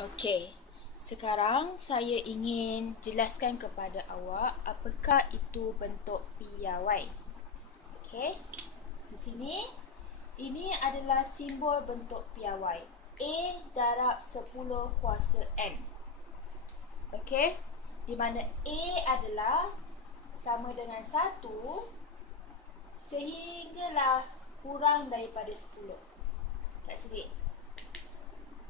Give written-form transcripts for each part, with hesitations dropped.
Okey, sekarang saya ingin jelaskan kepada awak apakah itu bentuk piawai. Okey, di sini ini adalah simbol bentuk piawai. A darab 10 kuasa N. Okey, di mana A adalah sama dengan 1 sehinggalah kurang daripada 10. Kat sini.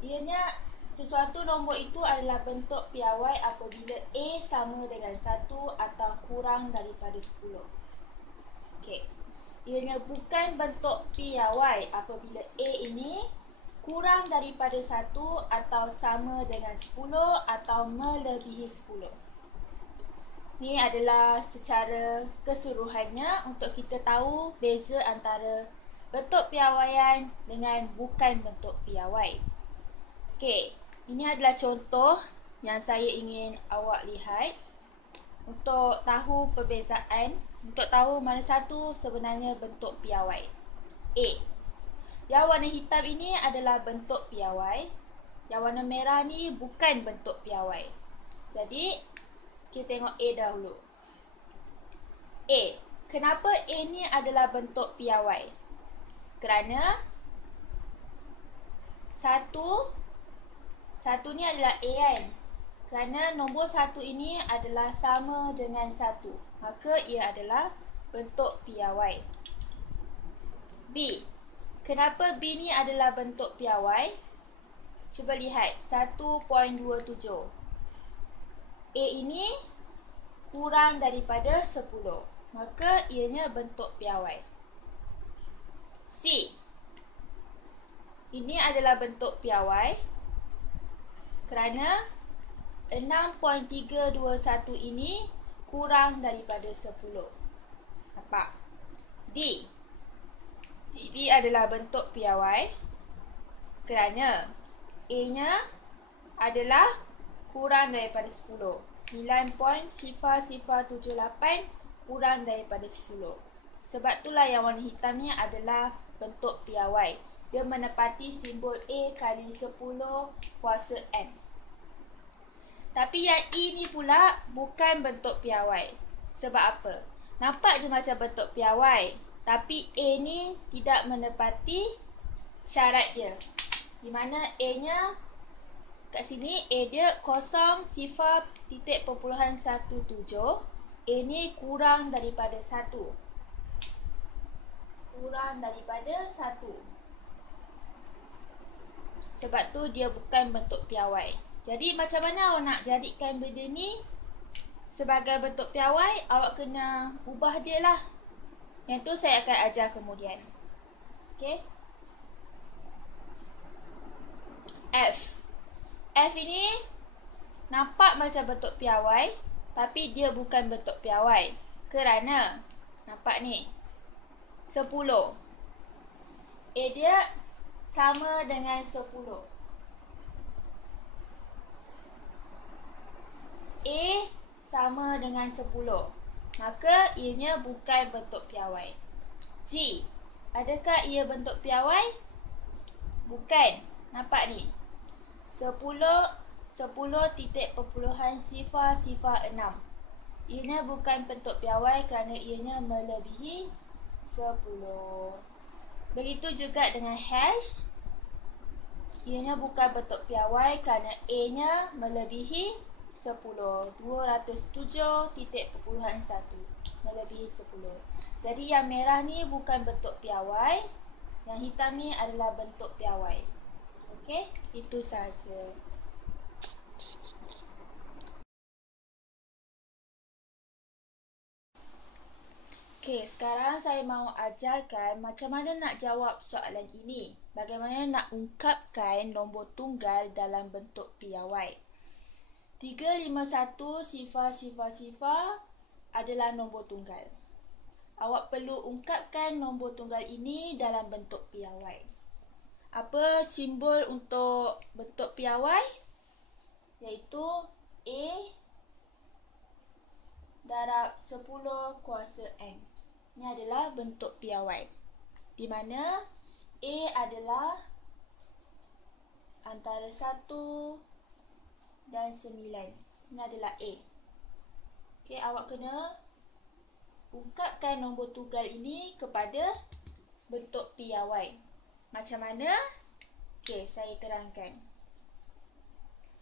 Ianya sesuatu nombor itu adalah bentuk piawai apabila A sama dengan 1 atau kurang daripada 10. Okey. Ianya bukan bentuk piawai apabila A ini kurang daripada 1 atau sama dengan 10 atau melebihi 10. Ini adalah secara keseluruhannya untuk kita tahu beza antara bentuk piawaian dengan bukan bentuk piawai. Okey, ini adalah contoh yang saya ingin awak lihat untuk tahu perbezaan, untuk tahu mana satu sebenarnya bentuk piawai. A. Yang warna hitam ini adalah bentuk piawai. Yang warna merah ni bukan bentuk piawai. Jadi, kita tengok A dahulu. A. Kenapa A ni adalah bentuk piawai? Kerana Satu ni adalah A kan? Kerana nombor 1 ini adalah sama dengan 1. Maka ia adalah bentuk piawai. B. Kenapa B ni adalah bentuk piawai? Cuba lihat 1.27. A ini kurang daripada 10. Maka ianya bentuk piawai. C. Ini adalah bentuk piawai kerana 6.321 ini kurang daripada 10. Nampak? D. Ini adalah bentuk piawai kerana A-nya adalah kurang daripada 10. 9.0078 kurang daripada 10. Sebab itulah yang warna hitam ni adalah bentuk piawai. Dia menepati simbol A kali 10 kuasa N. Tapi yang E ni pula bukan bentuk piawai. Sebab apa? Nampak je macam bentuk piawai. Tapi A ni tidak menepati syarat dia. Di mana A nya kat sini A dia 0.17. A ni kurang daripada 1. Kurang daripada 1. Sebab tu dia bukan bentuk piawai. Jadi macam mana awak nak jadikan benda ni sebagai bentuk piawai? Awak kena ubah dia lah. Yang tu saya akan ajar kemudian. Okey. F. F ini nampak macam bentuk piawai, tapi dia bukan bentuk piawai. Kerana nampak ni 10. A dia sama dengan 10. A sama dengan 10. Maka ianya bukan bentuk piawai. G. Adakah ia bentuk piawai? Bukan. Nampak ni 10.0.006. Ianya bukan bentuk piawai kerana ianya melebihi 10. Begitu juga dengan hash. Ianya bukan bentuk piawai kerana A nya melebihi 10. 207.1 melebihi 10. Jadi yang merah ni bukan bentuk piawai. Yang hitam ni adalah bentuk piawai. Okey, itu sahaja. Okey, sekarang saya mahu ajarkan macam mana nak jawab soalan ini. Bagaimana nak ungkapkan nombor tunggal dalam bentuk piawai. 351,000 adalah nombor tunggal. Awak perlu ungkapkan nombor tunggal ini dalam bentuk piawai. Apa simbol untuk bentuk piawai? Iaitu A darab 10 kuasa N. Ini adalah bentuk piawai. Di mana A adalah antara 1 dan 9. Ini adalah A. Okey, awak kena ungkapkan nombor tunggal ini kepada bentuk piawai. Macam mana? Okey, saya terangkan.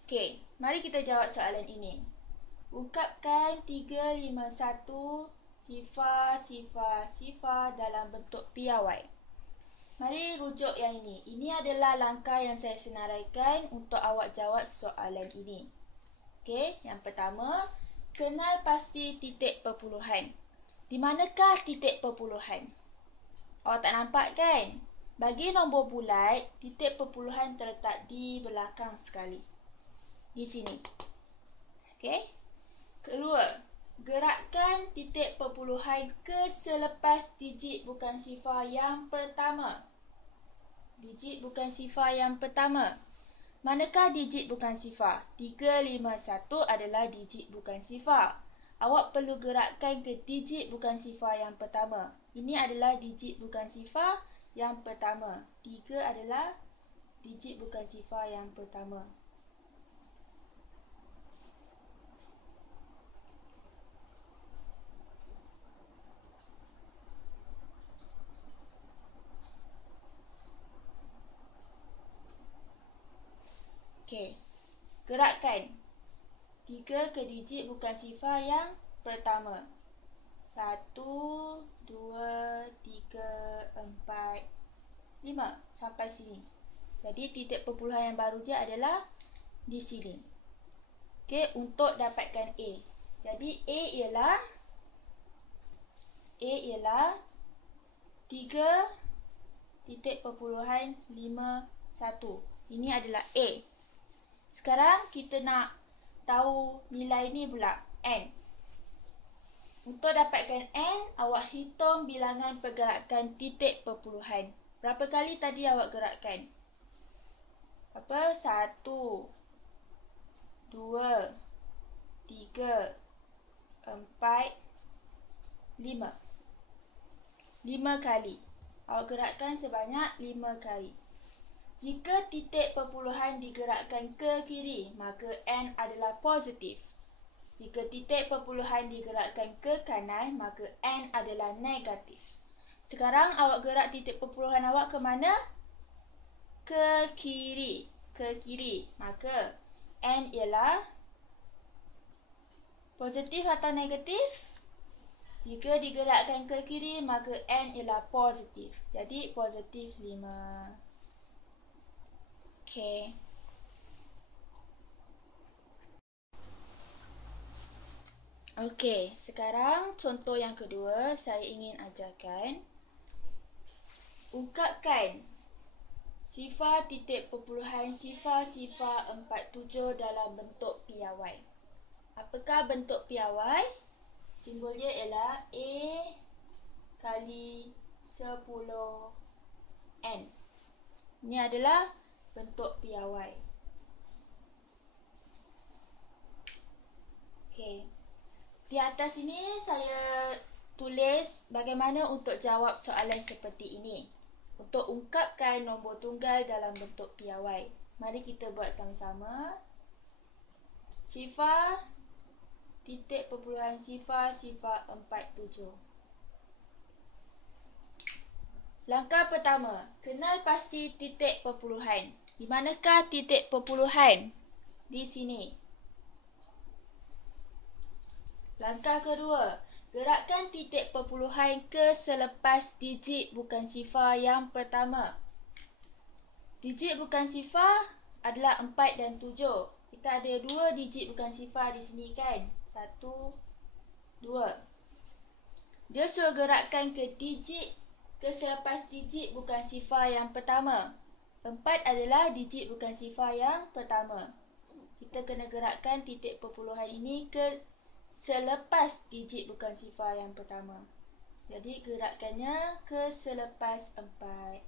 Okey, mari kita jawab soalan ini. Ungkapkan 351 sifar dalam bentuk piawai. Mari rujuk yang ini. Ini adalah langkah yang saya senaraikan untuk awak jawab soalan ini. Okey, yang pertama, kenal pasti titik perpuluhan. Di manakah titik perpuluhan? Awak tak nampak kan? Bagi nombor bulat, titik perpuluhan terletak di belakang sekali. Di sini. Okey. Kedua, gerakkan titik perpuluhan ke selepas digit bukan sifar yang pertama. Digit bukan sifar yang pertama. Manakah digit bukan sifar? 351 adalah digit bukan sifar. Awak perlu gerakkan ke digit bukan sifar yang pertama. Ini adalah digit bukan sifar yang pertama. 3 adalah digit bukan sifar yang pertama. Okey, gerakkan 3 ke digit bukan sifar yang pertama. 1, 2, 3, 4, 5 sampai sini. Jadi titik perpuluhan yang baru dia adalah di sini. Okey, untuk dapatkan A. Jadi A ialah 3 titik perpuluhan 51. Ini adalah A. Sekarang kita nak tahu nilai ni pula, N. Untuk dapatkan N, awak hitung bilangan pergerakan titik perpuluhan. Berapa kali tadi awak gerakkan? Apa? 1, 2, 3, 4, 5. 5 kali. Awak gerakkan sebanyak 5 kali. Jika titik perpuluhan digerakkan ke kiri, maka N adalah positif. Jika titik perpuluhan digerakkan ke kanan, maka N adalah negatif. Sekarang awak gerak titik perpuluhan awak ke mana? Ke kiri. Ke kiri. Maka N ialah positif atau negatif? Jika digerakkan ke kiri, maka N ialah positif. Jadi positif 5. Okey. Okey, sekarang contoh yang kedua saya ingin ajarkan. Ungkapkan sifar titik perpuluhan sifar 47 dalam bentuk piawai. Apakah bentuk piawai? Simbolnya ialah A kali 10N. Ini adalah bentuk piawai. Okey. Di atas ini saya tulis bagaimana untuk jawab soalan seperti ini. Untuk ungkapkan nombor tunggal dalam bentuk piawai. Mari kita buat sama-sama. Sifar titik perpuluhan sifar 47. Langkah pertama, kenal pasti titik perpuluhan. Di manakah titik perpuluhan? Di sini. Langkah kedua, gerakkan titik perpuluhan ke selepas digit bukan sifar yang pertama. Digit bukan sifar adalah 4 dan 7. Kita ada 2 digit bukan sifar di sini kan? 1, 2. Dia suruh gerakkan ke selepas digit bukan sifar yang pertama. 4 adalah digit bukan sifar yang pertama. Kita kena gerakkan titik perpuluhan ini ke selepas digit bukan sifar yang pertama. Jadi gerakkannya ke selepas 4.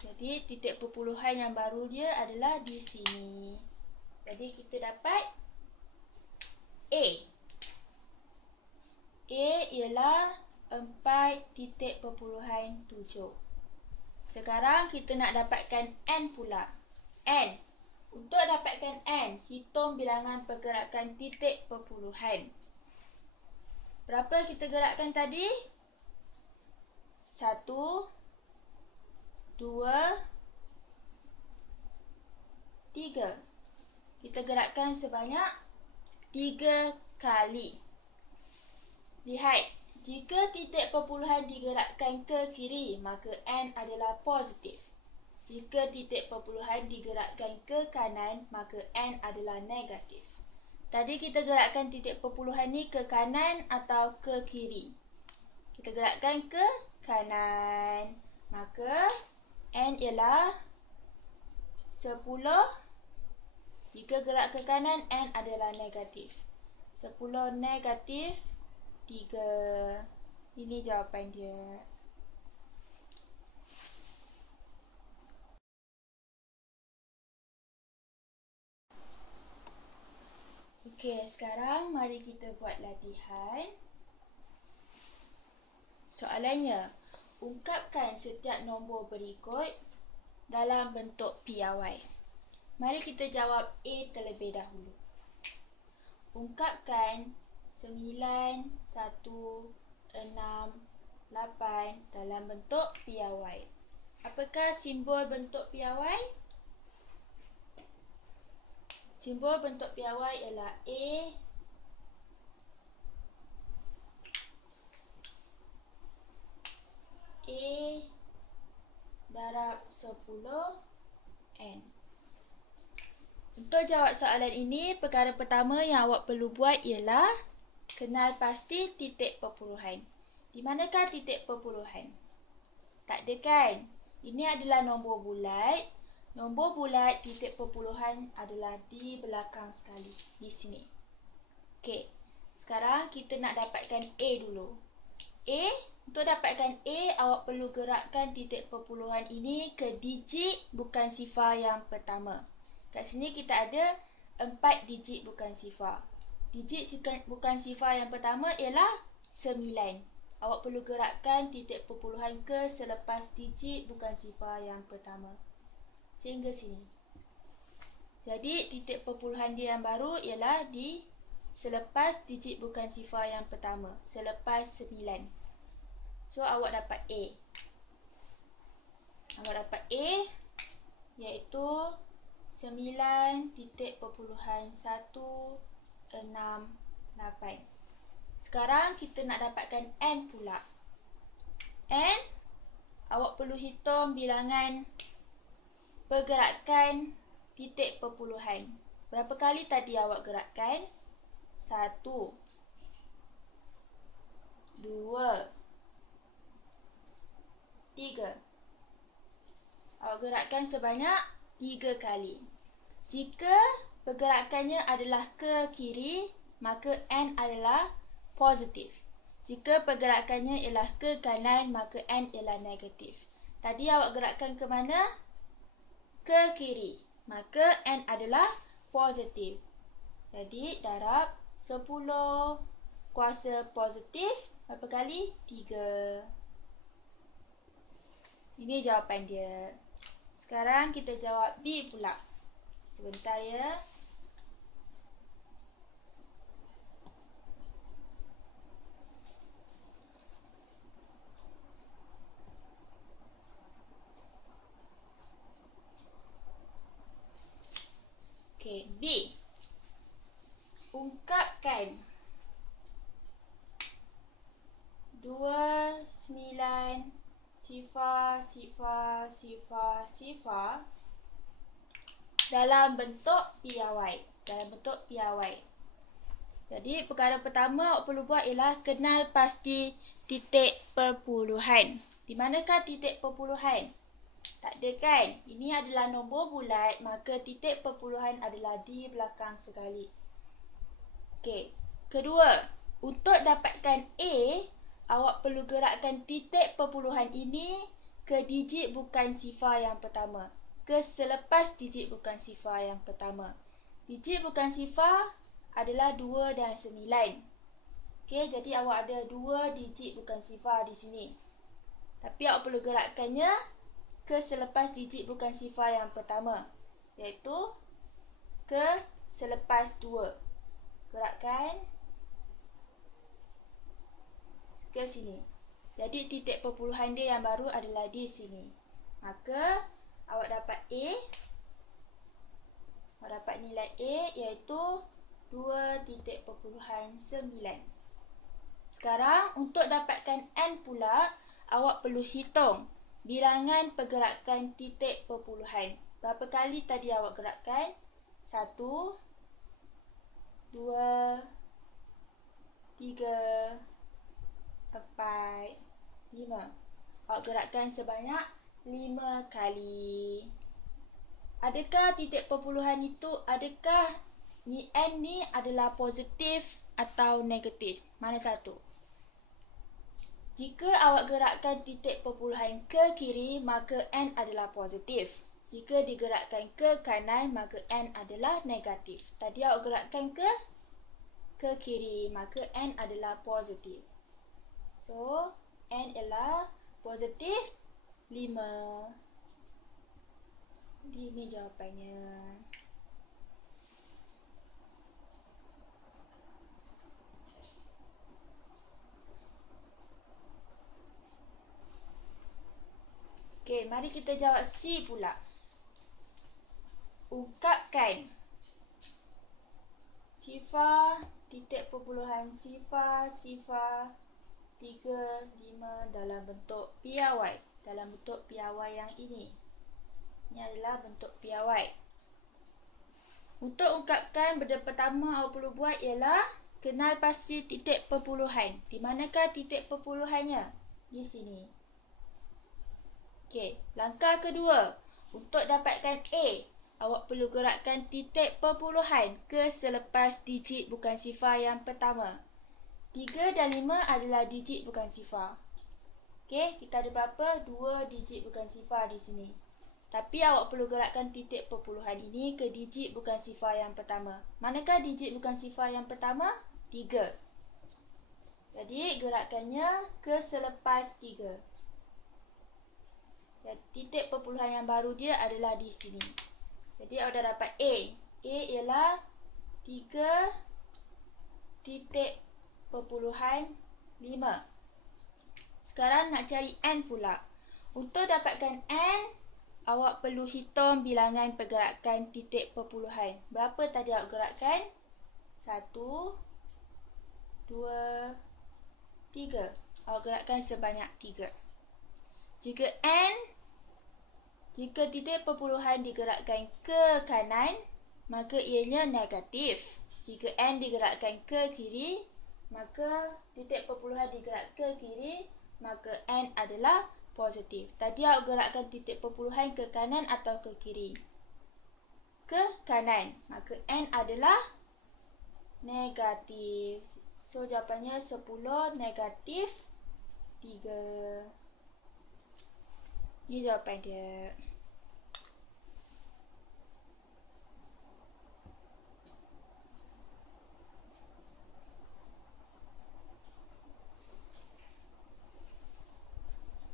Jadi titik perpuluhan yang baru dia adalah di sini. Jadi kita dapat A. A ialah 4.7. Sekarang kita nak dapatkan N pula. N. Untuk dapatkan N, hitung bilangan pergerakan titik perpuluhan. Berapa kita gerakkan tadi? 1, 2, 3. Kita gerakkan sebanyak 3 kali. Lihat, jika titik perpuluhan digerakkan ke kiri, maka N adalah positif. Jika titik perpuluhan digerakkan ke kanan, maka N adalah negatif. Tadi kita gerakkan titik perpuluhan ni ke kanan atau ke kiri? Kita gerakkan ke kanan. Maka N ialah 10. Jika gerak ke kanan, N adalah negatif. 10 negatif 3. Ini jawapan dia. Okey, sekarang mari kita buat latihan. Soalannya, ungkapkan setiap nombor berikut dalam bentuk piawai. Mari kita jawab A terlebih dahulu. Ungkapkan 9, 1, 6, 8 dalam bentuk piawai. Apakah simbol bentuk piawai? Simbol bentuk piawai ialah A darab 10N. Untuk jawab soalan ini, perkara pertama yang awak perlu buat ialah kenal pasti titik perpuluhan. Di manakah titik perpuluhan? Tak ada kan? Ini adalah nombor bulat. Nombor bulat titik perpuluhan adalah di belakang sekali. Di sini. Okey. Sekarang kita nak dapatkan A dulu. Untuk dapatkan A, awak perlu gerakkan titik perpuluhan ini ke digit bukan sifar yang pertama. Kat sini kita ada 4 digit bukan sifar. Digit bukan sifar yang pertama ialah 9. Awak perlu gerakkan titik perpuluhan ke selepas digit bukan sifar yang pertama. Sehingga sini. Jadi titik perpuluhan dia yang baru ialah di selepas digit bukan sifar yang pertama. Selepas 9. So awak dapat A. Awak dapat A iaitu 9.168. Sekarang kita nak dapatkan N pula. N, awak perlu hitung bilangan pergerakan titik perpuluhan. Berapa kali tadi awak gerakkan? 1, 2, 3. Awak gerakkan sebanyak 3 kali. Jika pergerakannya adalah ke kiri, maka N adalah positif. Jika pergerakannya ialah ke kanan, maka N ialah negatif. Tadi awak gerakkan ke mana? Ke kiri. Maka N adalah positif. Jadi darab 10 kuasa positif berapa kali? 3. Ini jawapan dia. Sekarang kita jawab B pula. Sebentar ya. Okey, B. Ungkapkan 29 sifar dalam bentuk piawai. Jadi perkara pertama awak perlu buat ialah kenal pasti titik perpuluhan. Di manakah titik perpuluhan? Tak ada kan? Ini adalah nombor bulat, maka titik perpuluhan adalah di belakang sekali. Okey. Kedua, untuk dapatkan A, awak perlu gerakkan titik perpuluhan ini ke digit bukan sifar yang pertama. Ke selepas digit bukan sifar yang pertama. Digit bukan sifar adalah 2 dan 9. Okey, jadi awak ada 2 digit bukan sifar di sini. Tapi awak perlu gerakkannya ke selepas digit bukan sifar yang pertama, iaitu ke selepas 2. Gerakkan ke sini. Jadi titik perpuluhan dia yang baru adalah di sini. Maka awak dapat A. Awak dapat nilai A iaitu 2.9. Sekarang untuk dapatkan N pula, awak perlu hitung bilangan pergerakan titik perpuluhan. Berapa kali tadi awak gerakkan? 1, 2, 3, 4, 5. Awak gerakkan sebanyak 5 kali. Adakah titik perpuluhan itu, adakah ni N ni adalah positif atau negatif? Mana satu? Jika awak gerakkan titik perpuluhan ke kiri, maka N adalah positif. Jika digerakkan ke kanan, maka N adalah negatif. Tadi awak gerakkan ke kiri, maka N adalah positif. So, N ialah positif 5. Ini jawapannya. Okey, mari kita jawab C pula. Ungkapkan sifar titik perpuluhan sifar 3, 5 dalam bentuk piawai. Dalam bentuk piawai yang ini. Ini adalah bentuk piawai. Untuk ungkapkan, benda pertama awak perlu buat ialah kenal pasti titik perpuluhan. Di manakah titik perpuluhannya? Di sini. Okey, langkah kedua. Untuk dapatkan A, awak perlu gerakkan titik perpuluhan ke selepas digit bukan sifar yang pertama. 3 dan 5 adalah digit bukan sifar. Okey, kita ada berapa? 2 digit bukan sifar di sini. Tapi awak perlu gerakkan titik perpuluhan ini ke digit bukan sifar yang pertama. Manakah digit bukan sifar yang pertama? 3. Jadi, gerakkannya ke selepas 3. Dan titik perpuluhan yang baru dia adalah di sini. Jadi, awak dah dapat A. A ialah 3 titik perpuluhan 5. Sekarang nak cari N pula. Untuk dapatkan N, awak perlu hitung bilangan pergerakan titik perpuluhan. Berapa tadi awak gerakkan? 1, 2, 3. Awak gerakkan sebanyak 3. Jika titik perpuluhan digerakkan ke kanan, maka ianya negatif. Jika N digerakkan ke kiri, maka titik perpuluhan digerak ke kiri, maka N adalah positif. Tadi awak gerakkan titik perpuluhan ke kanan atau ke kiri? Ke kanan. Maka N adalah negatif. So, jawapannya 10 negatif 3. Ini jawapan dia.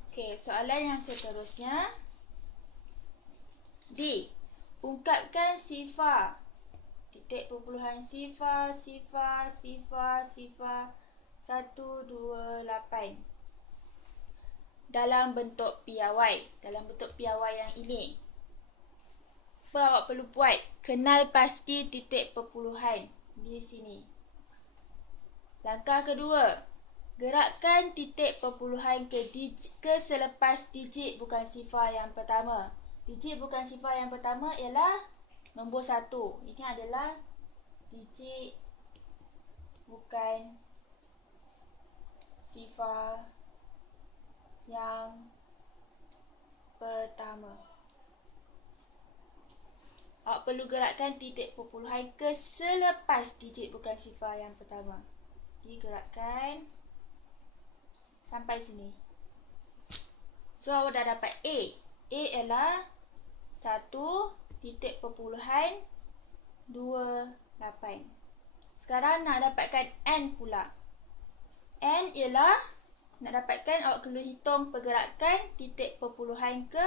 Okey, soalan yang seterusnya. D. Ungkapkan sifar titik perpuluhan sifar 128 dalam bentuk piawai. Dalam bentuk piawai yang ini. Apa awak perlu buat? Kenal pasti titik perpuluhan di sini. Langkah kedua. Gerakkan titik perpuluhan ke selepas digit bukan sifar yang pertama. Digit bukan sifar yang pertama ialah nombor 1. Ini adalah digit bukan sifar yang pertama. Awak perlu gerakkan titik perpuluhan ke selepas digit bukan sifar yang pertama. Digerakkan sampai sini. So, awak dah dapat A. A ialah 1 titik perpuluhan 28. Sekarang nak dapatkan N pula. N ialah, nak dapatkan awak perlu hitung pergerakan titik perpuluhan ke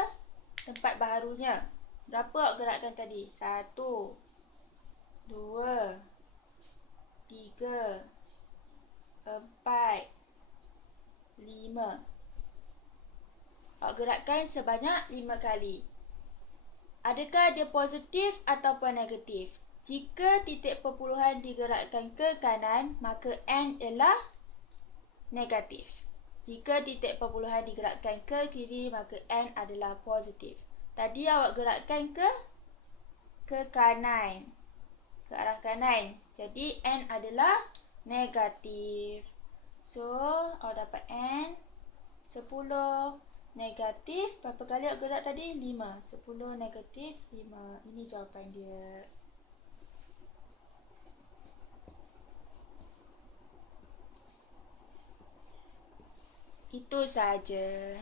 tempat baharunya. Berapa awak gerakkan tadi? 1, 2, 3, 4, 5. Awak gerakkan sebanyak 5 kali. Adakah dia positif ataupun negatif? Jika titik perpuluhan digerakkan ke kanan, maka N ialah negatif. Jika titik perpuluhan digerakkan ke kiri, maka N adalah positif. Tadi awak gerakkan ke kanan, ke arah kanan. Jadi N adalah negatif. So, awak dapat N 10 negatif. Berapa kali awak gerak tadi? 5. 10 negatif 5. Ini jawapan dia. Itu saja.